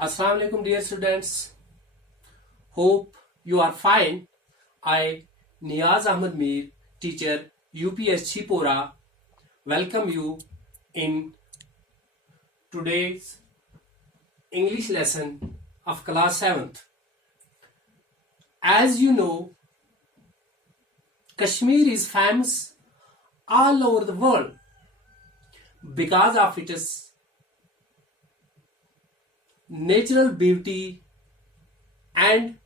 Assalamu alaikum dear students. Hope you are fine. I, Niyaz Ahmed Mir, teacher UPS Chipora, welcome you in today's English lesson of class 7th. As you know, Kashmir is famous all over the world because of its natural beauty and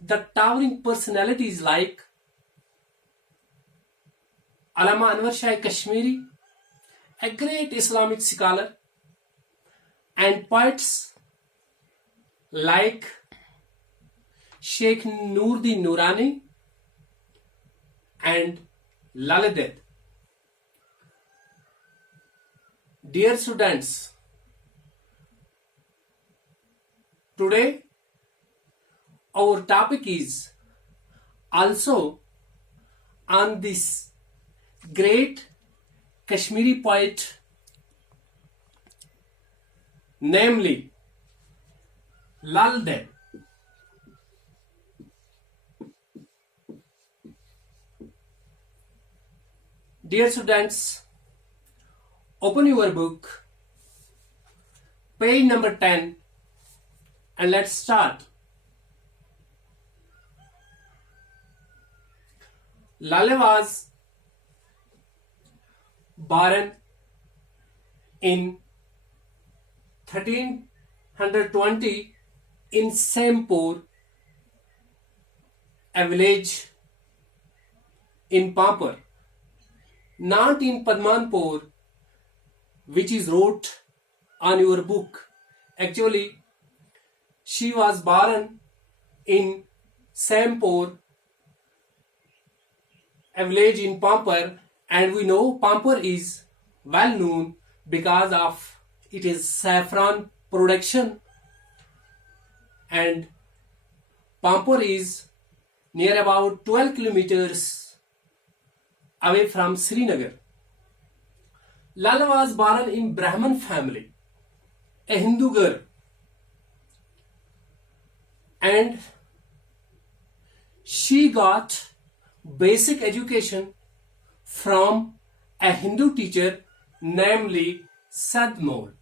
the towering personalities like Allama Anwar Shah Kashmiri, a great Islamic scholar, and poets like Sheikh Nuruddin Nurani and Lal-e-Ded. Dear students, today our topic is also on this great Kashmiri poet, namely Lal-e-Ded. Dear students, open your book, page number 10, and let's start. Lale was born in 1320 in Sempur, a village in Pampur, not in Padmanpur, which is wrote on your book. Actually, she was born in Sempur, a village in Pampur, and we know Pampur is well known because of its saffron production, and Pampur is near about 12 kilometers away from Srinagar. Lala was born in Brahmin family, a Hindu girl, and she got basic education from a Hindu teacher, namely Sadmol.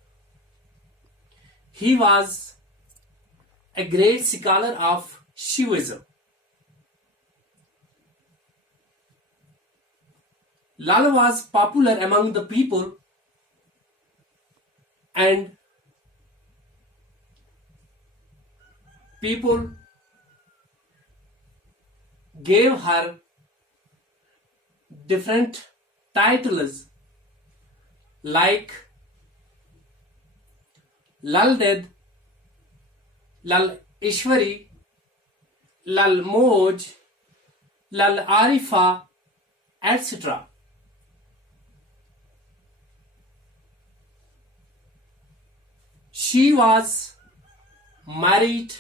He was a great scholar of Shivaism. Lala was popular among the people, and people gave her different titles like Lal-e-Ded, Lal Ishwari, Lal Moj, Lal Arifa, etc. She was married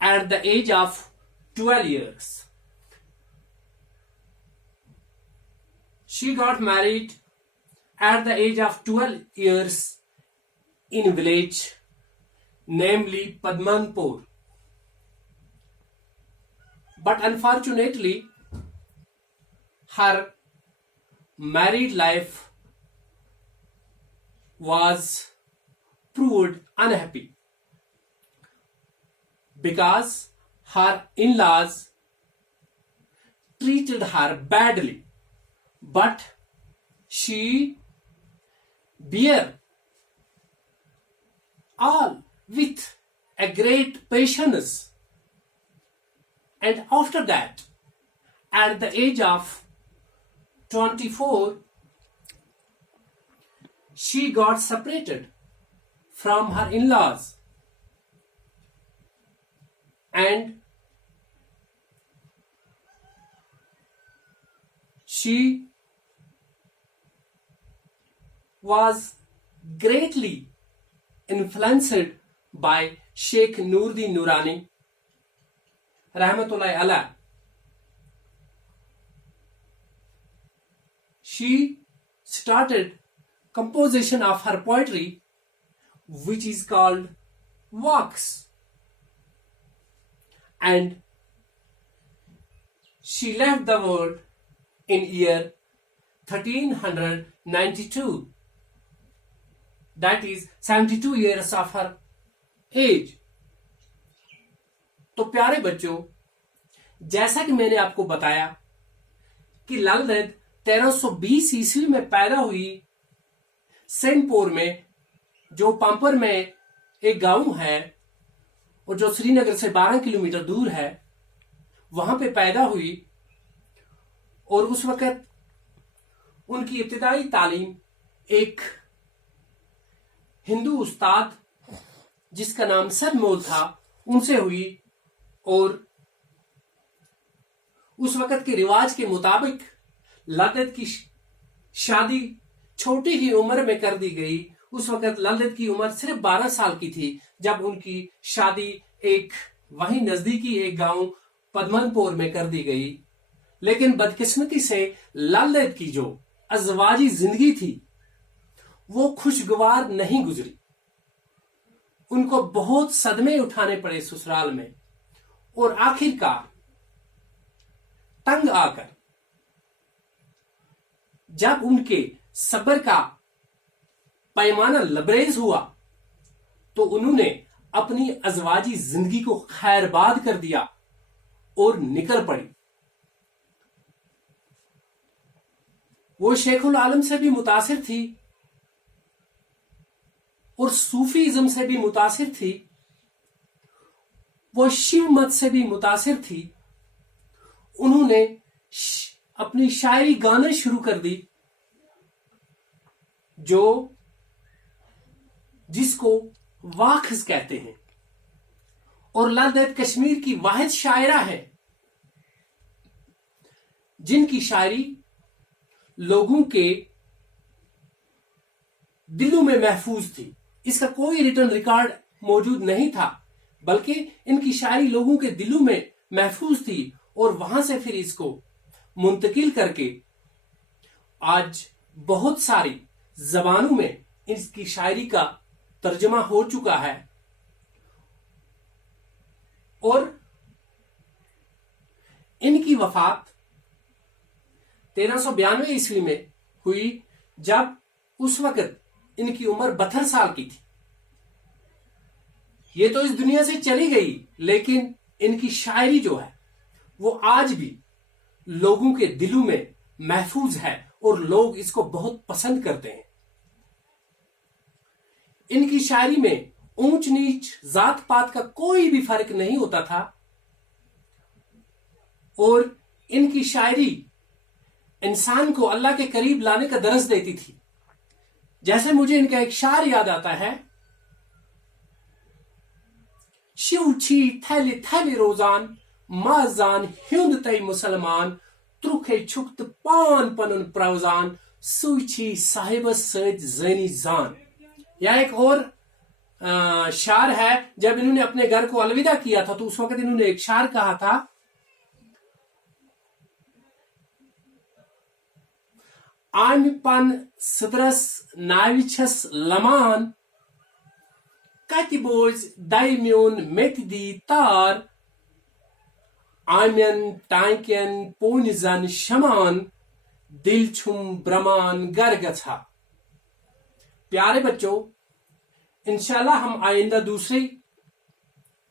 at the age of 12 years. She got married at the age of 12 years in a village, namely Padmanpur. But unfortunately, her married life was proved unhappy because her in-laws treated her badly, but she bear all with a great patience, and after that, at the age of 24, she got separated from her in-laws, and she was greatly influenced by Sheikh Nuruddin Nurani, Rahmatullahi Alayh. She started composition of her poetry, which is called walks, and she left the world in year 1392. That is 72 years of her age. तो प्यारे बच्चों, जैसा कि मैंने आपको बताया कि लाल दद 1320 ईस्वी में पैदा हुई सेंटपोर में, जो पाम्पर में एक गांव है और जो श्रीनगर से 12 किलोमीटर दूर है, वहां पे पैदा हुई। और उस वक्त उनकी इब्तिदाई तालीम एक हिंदू उस्ताद जिसका नाम सदमोल था, उनसे हुई। और उस वक्त के रिवाज के मुताबिक ललदत की शादी छोटी ही उम्र में कर दी गई। उस वक्त ललदत की उम्र सिर्फ 12 साल की थी जब उनकी शादी एक वहीं नजदीकी एक गांव पद्मनपुर में कर दी गई। लेकिन बदकिस्मती से ललदत की जो अज़वाजी जिंदगी थी वो खुशगवार नहीं गुजरी। उनको बहुत सदमे उठाने पड़े ससुराल में, और आखिरकार तंग आकर जब उनके सब्र का पैमाना लबरेज हुआ तो उन्होंने अपनी अज़वाजी जिंदगी को खैरबाद कर दिया और निकल पड़ी। वो शेखुल आलम से भी मुतासिर थी और सूफीज़म से भी मुतासिर थी, वो शिव मत से भी मुतासिर थी। उन्होंने अपनी शायरी गाना शुरू कर दी, जिसको वाखिज कहते हैं। और ललदत कश्मीर की वाहिद शायरा है जिनकी शायरी लोगों के दिलों में महफूज थी। इसका कोई रिटन रिकॉर्ड मौजूद नहीं था, बल्कि इनकी शायरी लोगों के दिलों में महफूज थी और वहां से फिर इसको मुंतकिल करके आज बहुत सारी जबानों में इसकी शायरी का तर्जमा हो चुका है। और इनकी वफात 1392 ईस्वी में हुई, जब उस वक्त इनकी उम्र 72 साल की थी। ये तो इस दुनिया से चली गई, लेकिन इनकी शायरी जो है वो आज भी लोगों के दिलों में महफूज है और लोग इसको बहुत पसंद करते हैं। इनकी शायरी में ऊंच नीच जात पात का कोई भी फर्क नहीं होता था, और इनकी शायरी इंसान को अल्लाह के करीब लाने का दरस देती थी। जैसे मुझे इनका एक शार याद आता है, शिवची थैली थैली रोजान माजान हिंद तई मुसलमान त्रुखे छुक्त पान पनुन प्रवजान सुची साहिब सज जैनी जान। यह एक और शार है। जब इन्होंने अपने घर को अलविदा किया था तो उस वक्त इन्होंने एक शार कहा था, आमिपन सदरस नाविछस लमान कतिबोज दाइम्योन मेतदी तार आम्यन टांक्यन पोनिजन शमान दिल छुम ब्रमान गर्गछा। प्यारे बच्चों, इंशाल्लाह हम आइंदा दूसरी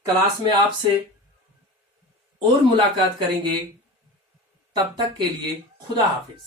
क्लास में आपसे और मुलाकात करेंगे। तब तक के लिए खुदा हाफिज।